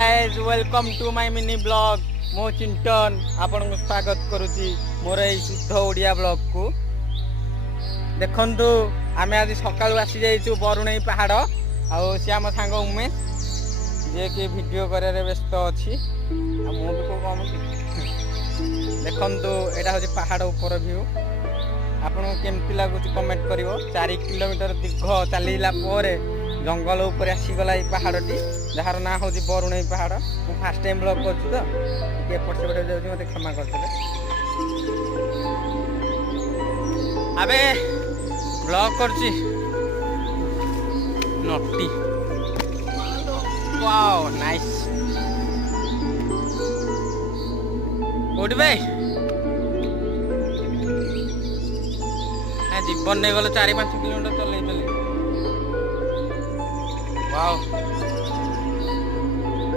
guys welcome to my mini blog मो चिंटन आपन को स्वागत करूची मोर ए शुद्ध ओडिया ब्लॉग को देखंतु आमे आज सकाळु आसी जाइछु बरुणई पहाड़ आ से आम सांग उमेश जे कि वीडियो करे रे व्यस्त अछि आ मो भी को कम देखंतु एटा होची पहाड़ ऊपर व्यू आपन केमति लागुची कमेंट करिवो 4 किलोमीटर दीर्घ चलीला पोरे जंगल ऊपर आसीगला ये पहाड़ी जार ना हूँ बरुणई पहाड़ मु फास्ट टाइम ब्लॉग कर तो एपट सेपटे जाऊँ मत क्षमा कर अबे ब्लॉग कर नटी वाओ नाइस कोठी भाई जीवन नहीं गल 4-5 किलोमीटर चल वाओ